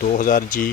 2000G